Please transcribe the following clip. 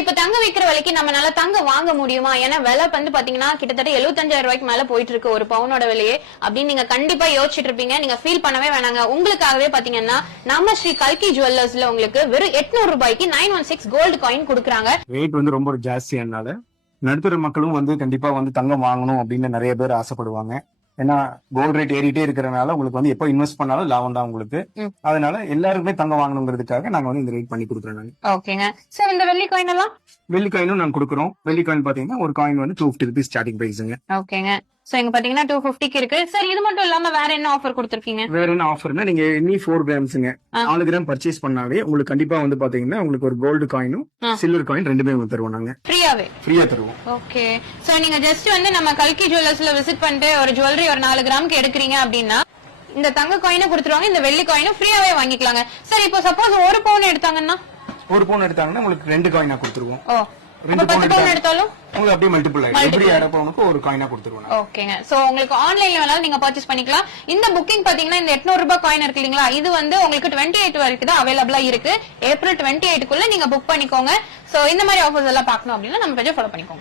இப்ப தங்க வைக்கிற விலைக்கு நம்மளால தங்க வாங்க முடியுமா? ஏன்னா விலை வந்து பாத்தீங்கன்னா கிட்டத்தட்ட 75,000 ரூபாய்க்கு மேல போயிட்டு இருக்கு ஒரு பவுனோட விலையே அப்படின்னு நீங்க கண்டிப்பா யோசிச்சுட்டு இருப்பீங்க. நீங்க ஃபீல் பண்ணவே வேணாங்க. உங்களுக்காகவே பாத்தீங்கன்னா நம்ம ஸ்ரீ கல்கி ஜுவல்லர்ஸ்ல உங்களுக்கு வெறும் 800 ரூபாய்க்கு 916 கோல்டு காயின் கொடுக்குறாங்க. ரேட் வந்து ரொம்ப ஜாஸ்தியானால நடுத்தர மக்களும் வந்து கண்டிப்பா வந்து தங்கம் வாங்கணும் அப்படின்னு நிறைய பேர் ஆசைப்படுவாங்க. ஏன்னா கோல்ட் ரேட் ஏறிட்டே இருக்கிறனால உங்களுக்கு வந்து எப்போ இன்வெஸ்ட் பண்ணாலும் லாபம் தான் உங்களுக்கு. அதனால எல்லாருக்குமே தங்கம் வாங்கணுங்கிறதுக்காக நாங்க வந்து இந்த ரேட் பண்ணி கொடுக்குறோம். ஓகேங்க சார். இந்த வெள்ளி காயின் எல்லாம் வெள்ளி காயினும் நாங்க கொடுக்குறோம். வெள்ளி காயின் பாத்தீங்கன்னா ஒரு காயின் வந்து 250 rupees ஸ்டார்டிங் பிரைஸ்ங்க. ஓகேங்க. சோ இங்க பாத்தீங்கன்னா 250க்கு இருக்கு. சார் இது மட்டும் இல்லாம வேற என்ன ஆஃபர் கொடுத்திருக்கீங்க? வேற என்ன ஆஃபர்னா நீங்க இனி 4 கிராம்ஸ்ங்க 4 கிராம் பர்ச்சேஸ் பண்ணாவே உங்களுக்கு கண்டிப்பா வந்து பாத்தீங்கன்னா உங்களுக்கு ஒரு கோல்டு காயினும் சில்வர் காயின் ரெண்டுமே தருவோம். நாங்க ஃப்ரீயா தருவோம். ஓகே. சோ நீங்க ஜஸ்ட் வந்து நம்ம கல்கி ஜுவல்லர்ஸ்ல விசிட் பண்ணிட்டு ஒரு ஜுவல்லரி ஒரு 4 கிராமுக்கு எடுக்கிறீங்க அப்படின்னா இந்த தங்க காயினை கொடுத்துருவாங்க, இந்த வெள்ளி காயினும் ஃப்ரீயாவே வாங்கிக்கலாங்க. சார் இப்போ சப்போஸ் ஒரு பவுன் எடுத்தாங்கன்னா உங்களுக்கு 2 காயினா கொடுத்துருவோம். 10 பவுன் எடுத்தாலும் உங்களுக்கு அப்படியே மல்டிபிள் ஆயிடும். எப்படி பவுனுக்கு ஒரு காயினா கொடுத்துருவோம். ஓகேங்க. சோ உங்களுக்கு ஆன்லைன்ல வேணாலும் நீங்க பர்ச்சேஸ் பண்ணிக்கலாம். இந்த புக்கிங் பாத்தீங்கன்னா இந்த 800 ரூபாய் காயின் இருக்கு இல்லீங்களா, இது வந்து உங்களுக்கு 28 வரைக்கும் தான் அவைலபிளா இருக்கு. ஏப்ரல் 28க்குள்ள நீங்க புக் பண்ணிக்கோங்க. சோ இந்த மாதிரி ஆஃபர்ஸ் எல்லாம் பார்க்கணும் அப்படின்னா நம்ம பேஜை ஃபாலோ பண்ணிக்கோங்க.